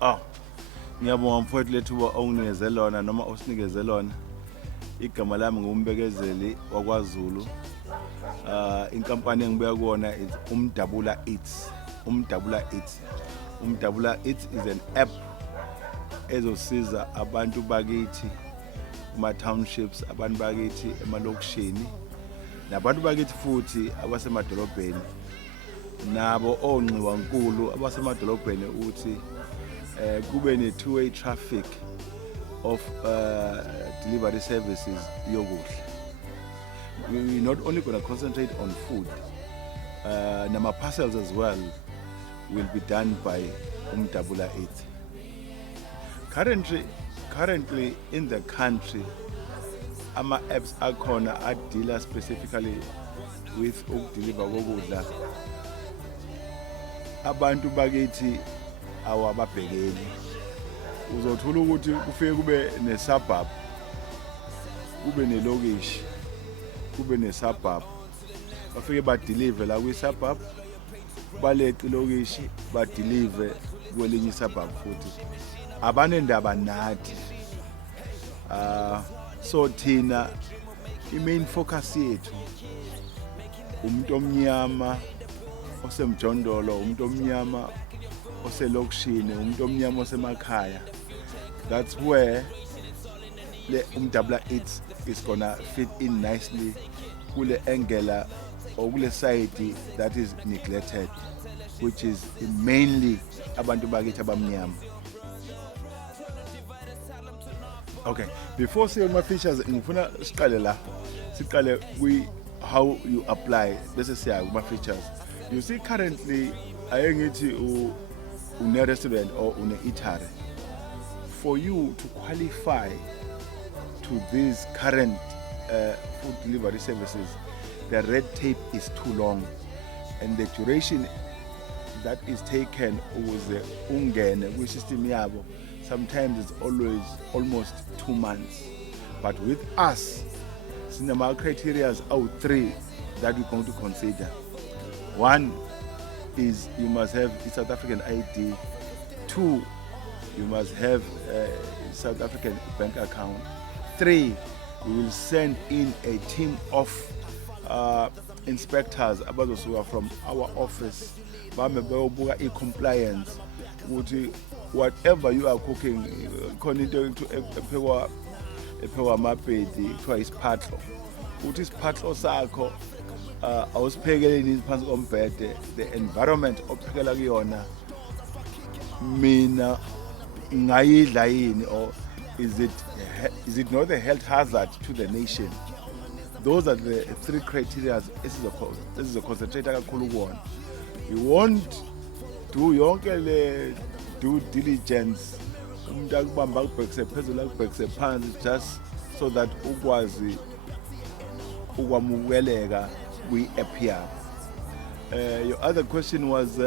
Oh, ngiyabonga mfowethu lethuba onginikeze lona noma osinikeze lona. Igama lami nguMbekezeli wakwaZulu. Inkampani engibeka kuona is uMdabula Eats. uMdabula Eats. uMdabula Eats is an app ezosiza abantu bakithi kuma townships, abantu bakithi emalokishini, nabantu bakithi futhi abasemadolobheni. Nabo onxiwankulu abasemadolobheni uthi kube ne two-way traffic of delivery services yokudla. We're not only going to concentrate on food, nama parcels as well will be done by uMdabula Eats. Currently in the country, ama apps akhona deal specifically with ukudeliver kokudla. Abantu bakithi awababhekeli. Uzothola ukuthi kufike kube ne-suburb, kube nelokishi, kube ne-suburb. Bafike badeliver la kwi-suburb, baleqe ilokishi, badeliver kwelinye i-suburb futhi. Abanendaba nathi. So thina i-main focus yethu umuntu omnyama osemjondolo, umuntu omnyama oselokishini, umuntu omnyama osemakhaya. That's where the uMdabula Eats is gonna fit in nicely kule angle or kule side that is neglected, which is mainly abantu bakithi abamnyama. Okay, before seeing my features, ngifuna siqale how you apply bese siya kuma features. You see currently ayengithi une restaurant or une eatery. For you to qualify to these current food delivery services, the red tape is too long, and the duration that is taken ukuze ungene kwi system yabo sometimes it's almost 2 months. But with us, cinema criteria are 3 that we're going to consider. One is you must have a South African ID. 2, you must have a South African bank account. 3, we will send in a team of inspectors abazosuka from our office. Bame beyobuka i-compliance ukuthi whatever you are cooking, khona into ephekwa amabhedi kuthiwa isiphahlo. Uthi isiphahlo sakho awusiphekeleni phansi kombhede, the environment ophekela kuyona mina ngayidla yini, or is it not a health hazard to the nation? Those are the 3 criteria esizoconcentrate kakhulu kuwona. You won't do yonke le due diligence umuntu akubamba akubhekise phezulu akubhekise phansi just so that ukwazi ukwamukeleka kwi-app yakho. Your other question was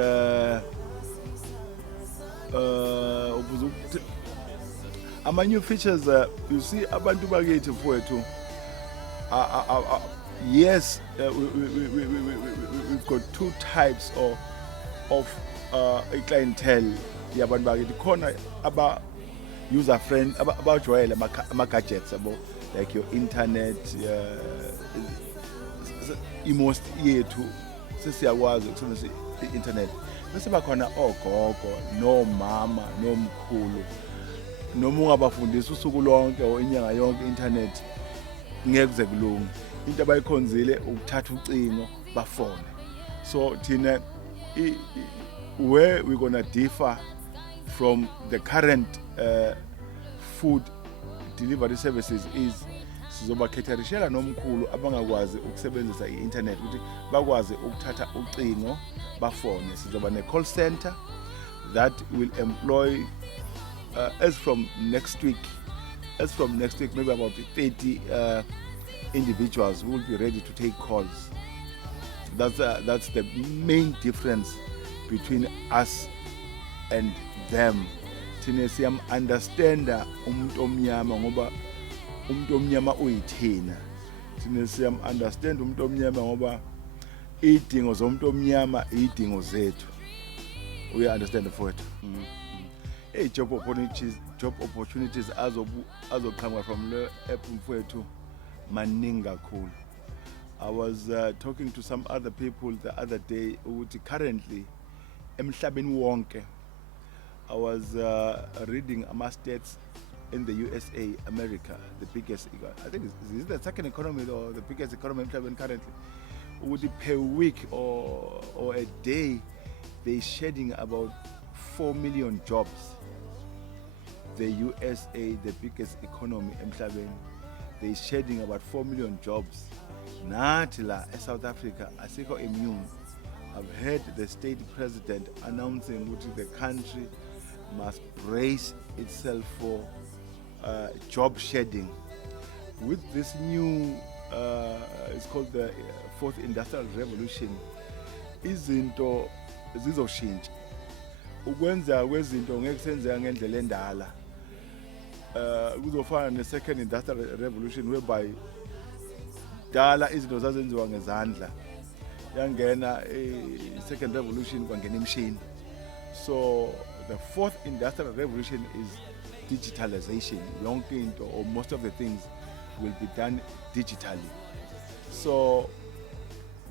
ama new features. You see abantu bakithi mfowethu, yes, we've got 2 types of a clientele yabantu bakithi. Khona aba user friend abajwayele ama gadgets abo, like your internet, most yethu sesiyakwazi ukusebenzisa i-internet. Bese bakhona ogogo nomama nomkhulu, noma ungabafundisa usuku lonke or inyanga yonke internet ngeke kuze kulunge. Into abayikhonzile ukuthatha ucingo bafone. So thina where we're gonna differ from the current food delivery services is sizobakhetherishela nomkhulu abangakwazi ukusebenzisa i-internet ukuthi bakwazi ukuthatha ucingo bafone. Sizoba ne-call center that will employ as from next week maybe about 30 individuals who will be ready to take calls. That's the main difference between us and them. Thina siyam understanda umuntu omnyama ngoba umuntu omnyama uyithina. Thina siyam understand umuntu omnyama ngoba idingo zomuntu omnyama idingo zethu. We understand the point. job opportunities azoqhamuka from le app mfowethu maningi kakhulu. I was talking to some other people the other day ukuthi currently emhlabeni wonke I was reading stats in the USA, America, the biggest, I think is the second economy or the biggest economy emhlabeni currently. Would per week or a day they shedding about 4 million jobs. The USA, the biggest economy emhlabeni, they shedding about 4 million jobs. Nathi la South Africa asikho immune. I've heard the state president announcing that the country must brace itself for job shedding. With this new, it's called the fourth industrial revolution, izinto zizoshintsha. Ukwenza kwezinto ngeke senzeka ngendlela endala. Kuzofana ne-second industrial revolution whereby dala izinto zazenziwa ngezandla. Yangena second revolution kwangena imishini. So the fourth industrial revolution is digitalization. Yonke into or most of the things will be done digitally. So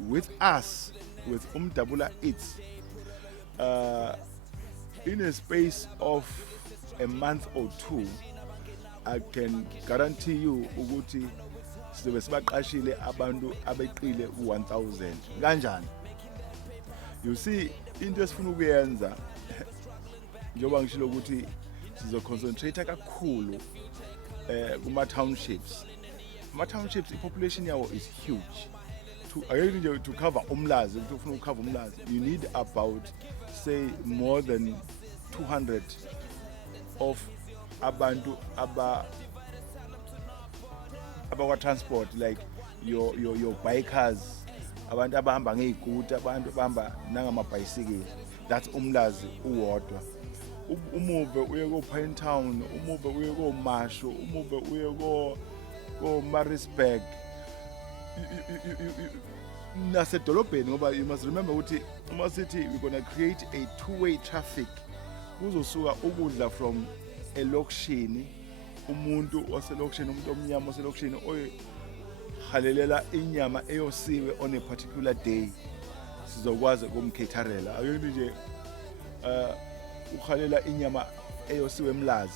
with us, with uMdabula Eats, in a space of a month or two, I can guarantee you ukuthi sizobe sibaqashile abantu abeqile 1000 kanjani. You see, into esifuna ukuyenza njengoba ngishilo ukuthi sizoconcentrate kakhulu kuma townships. Ama townships population yawo is huge. To cover umlazi, ufuna ukucover umlazi, you need about say more than 200 of abantu about transport, like your bikers, abantu abahamba ngeiguta, abantu abahamba nangamabhayisikili. That's umlazi uwodwa. Umuve uye ko Pinetown, umuve uye ko Masho, umuve uye ko Maritzburg. Nasedolobheni ngoba you must remember ukuthi uma sithi we're going to create a two-way traffic. Kuzosuka ukudla from elokishini, umuntu oselokishini, umuntu omnyama oselokishini oyihalelela inyama eyosiwe on a particular day, sizokwazi ukumcaterela. Akuyona nje ukhalela inyama eyosiwe emlazi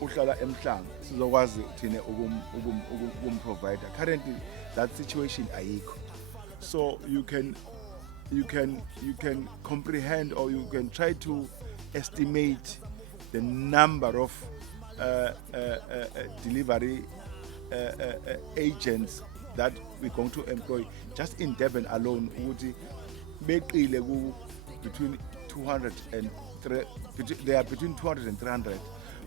uhlala emhlanga, sizokwazi thina ukum-provide. Currently that situation ayikho. So you can comprehend, or you can try to estimate the number of delivery agents that we're going to employ just in Durban alone. Beqile between 200 and they are between 200 and 300.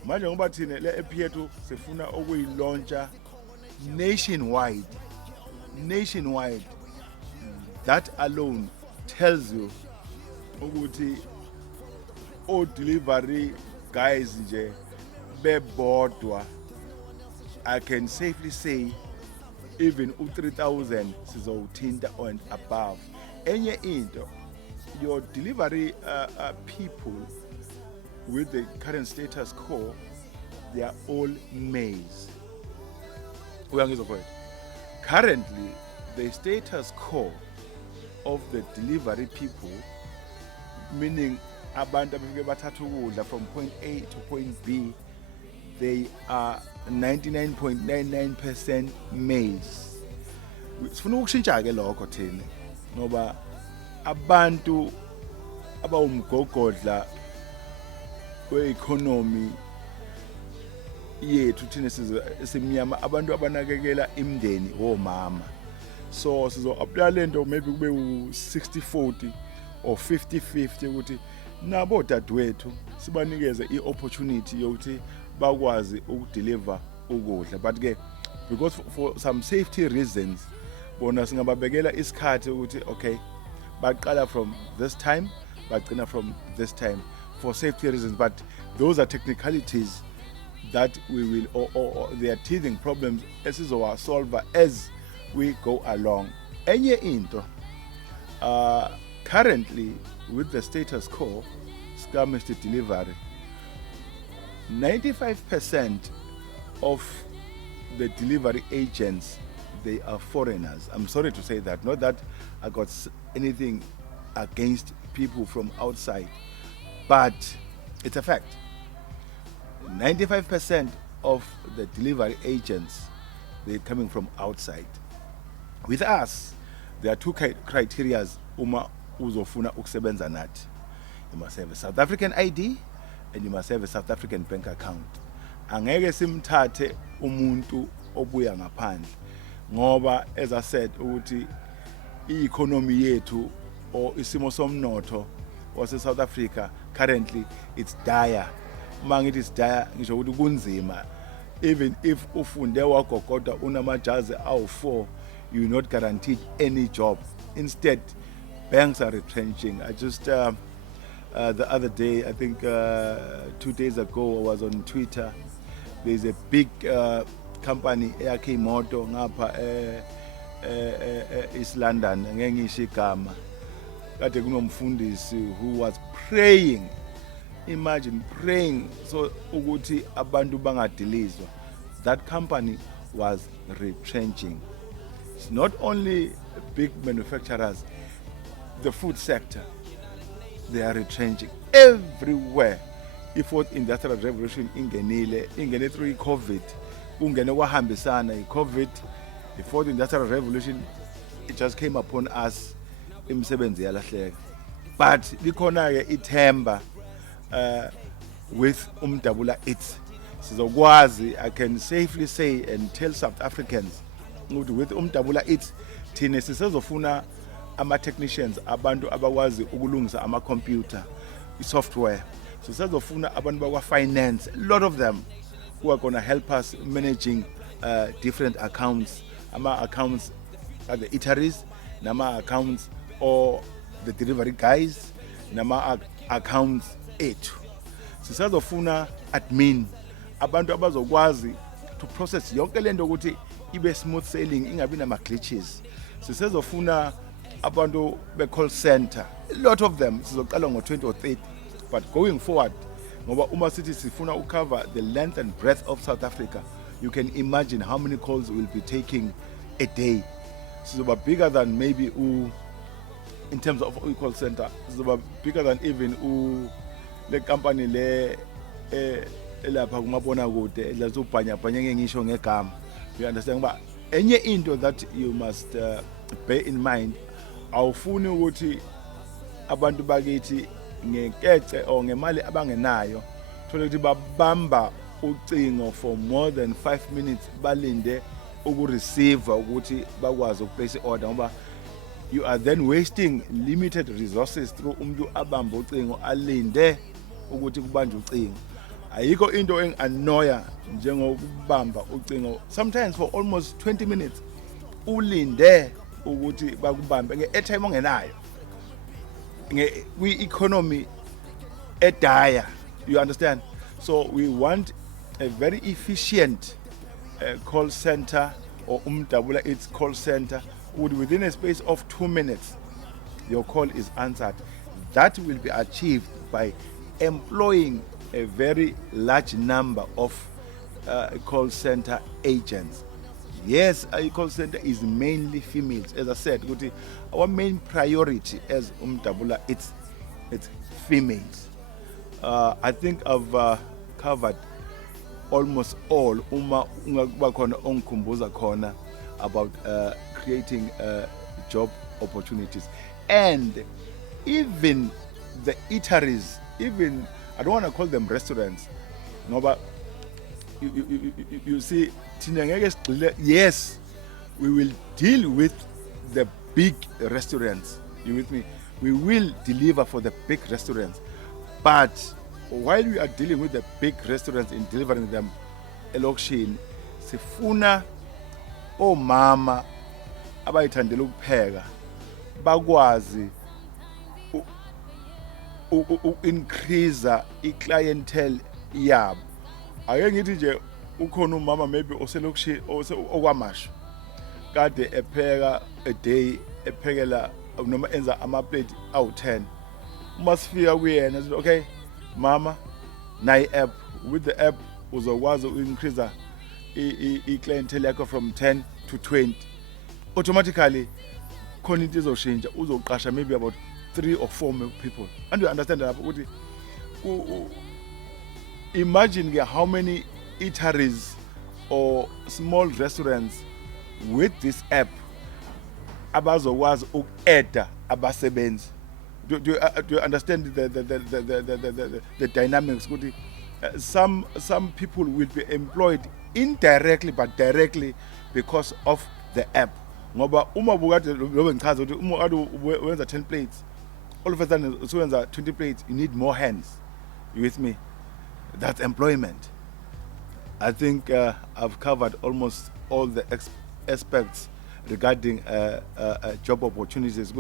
Manje ngoba thina le app yethu sifuna ukuyilauncha nationwide. That alone tells you ukuthi delivery guys nje bebodwa, I can safely say even 3,000 sizowuthinta and above. Enye into, your delivery people with the current status quo, they are all males. Currently, the status quo of the delivery people, meaning abantu abafike bathatha ukudla from point A to point B, they are 99.99% males. Sifuna ukushintsha ke lokho thina ngoba abantu abawumgogodla we-economy yethu thina simnyama, abantu abanakekela imndeni womama. So sizo-apply lento maybe kube u-60-40 or 50-50 ukuthi nabo dadwethu sibanikeze i-opportunity yokuthi bakwazi ukudeliver ukudla. But ke because for some safety reasons bona singababekela isikhathi ukuthi okay baqala from this time bagcina from this time for safety reasons, but those are technicalities that we will or they are teething problems esizowa-solve as we go along. Enye into currently with the status quo Mr. Delivery, 95% of the delivery agents, they are foreigners. I'm sorry to say that. Not that I got anything against people from outside, but it's a fact. 95% of the delivery agents, they're coming from outside. With us, there are two criteria uma uzofuna ukusebenza nathi. You must have a South African ID and you must have a South African bank account. Angeke simthathe umuntu obuya ngaphandle ngoba, as I said, ukuthi i-economy yethu or isimo somnotho wase South Africa currently it's dire. Mangithi it's dire ngisho ukuthi kunzima. Even if ufunde wagogoda unamajazi awu4, you're not guaranteed any job. Instead, banks are retrenching. I just the other day, I think 2 days ago, I was on Twitter. There's a big company eyakhe imoto ngapha East London, ngeke ngisho igama. Kade kunomfundisi who was praying. Imagine praying so ukuthi abantu bangadilizwa. That company was retrenching. It's not only big manufacturers, the food sector, they are retrenching everywhere. I-4th industrial revolution ingene through COVID. Kungene kwahambisana i-COVID. The 4th industrial revolution, it just came upon us. Imisebenzi yalahleka. But likhona ke ithemba with uMdabula Eats. Sizokwazi, I can safely say and tell South Africans, with uMdabula Eats thina sisezofuna ama-technicians, abantu abakwazi ukulungisa ama-computer, i-software. Sisezofuna abantu bakwa-finance, a lot of them who are going to help us managing different accounts, ama-accounts at the eateries, nama-accounts or the delivery guys, nama-accounts ethu. Sisezofuna admin, abantu abazokwazi to process yonke lento ukuthi ibe smooth sailing, ingabi nama-glitches. Sisezofuna abantu be-call center, a lot of them sizoqala ngo-20 or 30, but going forward, ngoba uma sithi sifuna cover the length and breadth of South Africa, you can imagine how many calls we'll be taking a day. Sizoba bigger than maybe in terms of call center, sizoba bigger than even le company le elapha kumabona kude elazobhanyabhanya ngeke ngisho ngegama. You understand ba enye into that you must bear in mind, awufuni ukuthi abantu bakithi ngekece o ngemali abangenayo thola ukuthi babamba ucingo for more than 5 minutes balinde ukureceive ukuthi bakwazi ukuplace order, ngoba you are then wasting limited resources through umuntu abamba ucingo alinde ukuthi kubanje ucingo. Ayikho into engi-annoya njengokubamba ucingo sometimes for almost 20 minutes ulinde ukuthi bakubambe nge-airtime ongenayo kwi-economy edire. You understand? So we want a very efficient call center or uMdabula Eats call center, would within a space of 2 minutes your call is answered. That will be achieved by employing a very large number of call center agents. Yes, our call center is mainly females. As I said, our main priority as uMdabula, it's females. I think I've covered almost all about creating job opportunities. And even the eateries, even, I don't want to call them restaurants, no, but you see, yes, we will deal with the big restaurants. You with me? We will deliver for the big restaurants. But while we are dealing with the big restaurants in delivering them elokishini, sifuna omama abayithandela ukupheka bakwazi increase i-clientele yabo. Ake ngithi nje ukhona umama maybe oselokishini okwamasho kade epheka a day, ephekela noma enza ama-plate awu-10, masifika kuyena sithi okay mama nayi app, with the app uzokwazi increase i-clientele yakho from 10 to 20, automatically khona into izoshintsha, uzoqasha maybe about 3 or 4 more people. And you understand that ukuthi imagine how many eateries or small restaurants with this app abazokwazi uku-add abasebenzi. Do you understand the dynamics? Some people will be employed indirectly but directly because of the app. Ngoba uma bukade lo ngichaza ukuthi uma ade wenza 10 plates, all of a sudden usuwenza 20 plates, you need more hands. You with me? That's employment. I think I've covered almost all the aspects regarding job opportunities.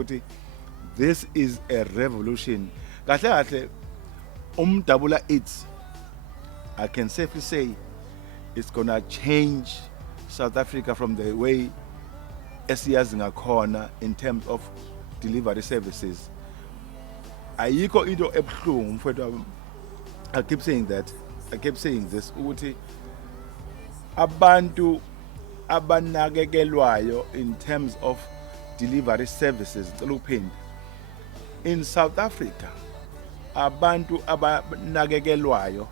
This is a revolution. Kahle uMdabula Eats, I can safely say it's gonna change South Africa from the way esiyazi ngakhona in terms of delivery services. Ayikho into ebuhlungu mfowethu. I keep saying this ukuthi abantu abanakekelwayo in terms of delivery services, ngicela ukuphinda, in South Africa abantu abanakekelwayo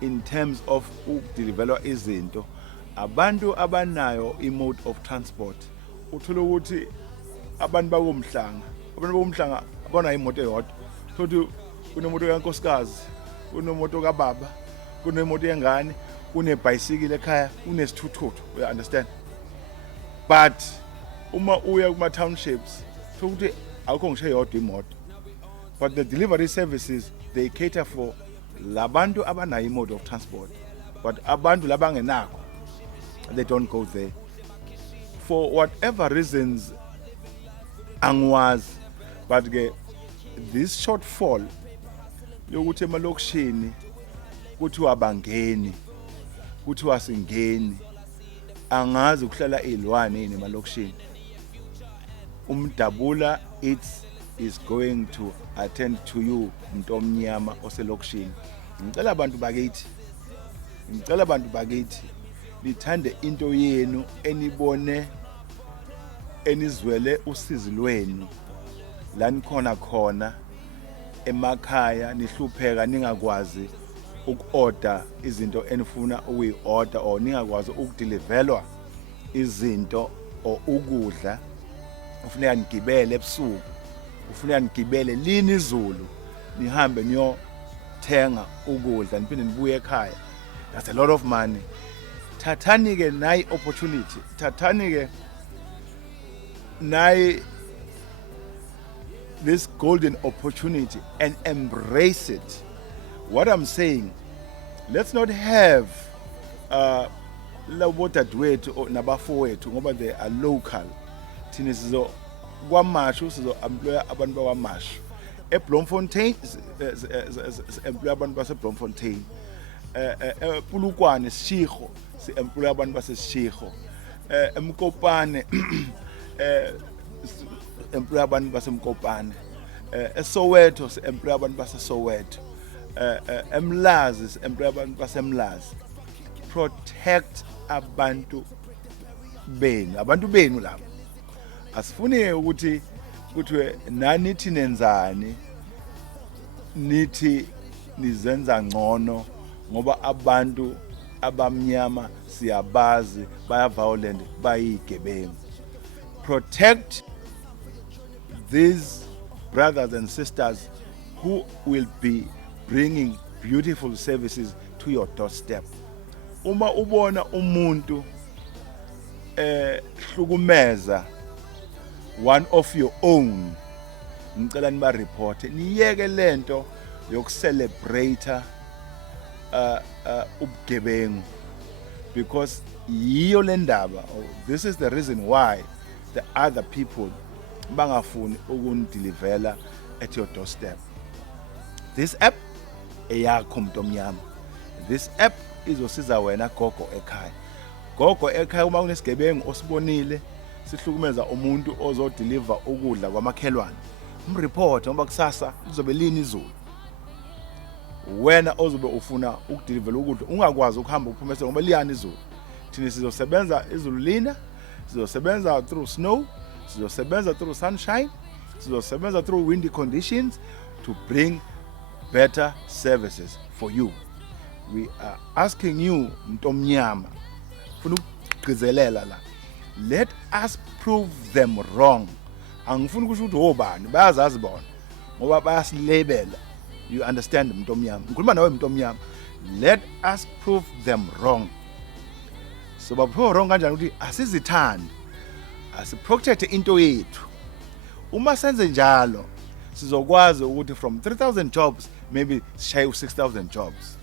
in terms of ukudeliverwa izinto, abantu abanayo i-mode of transport. Uthola ukuthi abantu bakomhlanga abona imoto eyodwa, futhi kunemoto kankosikazi, kunemoto kababa, kunemoto yengane, kunebhayisikile ekhaya, kunesithuthuthu. You understand? But uma uya kuma townships ukuthi akukho ngisho eyodwa imoto. But the delivery services, they cater for labantu abanayo mode of transport, but abantu labangenakho, they don't go there for whatever reasons angwazi. But this shortfall yokuthi emalokishini kuthiwa bangeni, kuthiwa singeni, angazi ukuhlala ilwane yini emalokishini. uMdabula Eats is going to attend to you, mntomnyama oselokishini. Ngicela abantu bakithi lithande into yenu enibone enizwele usizi lwenu la nikhona emakhaya, nihlupheka ningakwazi uku-order izinto enifuna ukuyi-order, or ningakwazi ukudeliverwa izinto or ukudla. Ufuneka nigibele ebusuku, ufuneka nigibele lini izulu, nihambe niyothenga ukudla niphinde nibuye ekhaya. That's a lot of money. Thathani ke nayi opportunity, thathani ke nayi this golden opportunity and embrace it. What I'm saying, let's not have labo dadewethu nabafowethu ngoba they are local. Thina sizo kwamashu sizo employer abantu bakwamashu. eBloemfontein employer abantu baseBloemfontein. Pulukwane Sishego si employer abantu basesishego. eMkopane employer abantu baseMkopane. eSoweto si employer abantu baseSoweto. eMlazi si employer abantu baseMlazi. Protect abantu benu labo. Asifuni ukuthi kuthiwe nanithi nenzani, nithi nizenza ngcono ngoba abantu abamnyama siyabazi baya violent, bayigebengu. Protect these brothers and sisters who will be bringing beautiful services to your doorstep. Uma ubona umuntu hlukumeza one of your own, ngicela niba report, niyeke lento yokucelebrate ubugebengu, because yiyo le ndaba. This is the reason why the other people bangafuni ukundeliverla at your doorstep. This app eyakho mntomnyama. This app izosiza wena gogo ekhaya. Gogo ekhaya uma kunesigebengu osibonile sihlukumeza umuntu ozodeliver ukudla kwamakhelwane, umreport ngoba kusasa lizobe lini izulu wena ozobe ufuna ukudeliver ukudla ungakwazi ukuhamba uphumesa ngoba liyani izulu thina sizosebenza izulu lina sizosebenza through snow sizosebenza through sunshine sizosebenza through windy conditions to bring better services for you. We are asking you mntomnyama ufuna ukugcizelela la let us prove them wrong. Angifuni kusho ukuthi obani bayazazi bona ngoba bayasilabela. You understand mntomnyama ngikhuluma nawe mntomnyama let us prove them wrong. So baprove wrong kanjani ukuthi asizithandi asiprotect into yethu uma senze njalo sizokwazi ukuthi from 3000 jobs maybe shy 6000 jobs.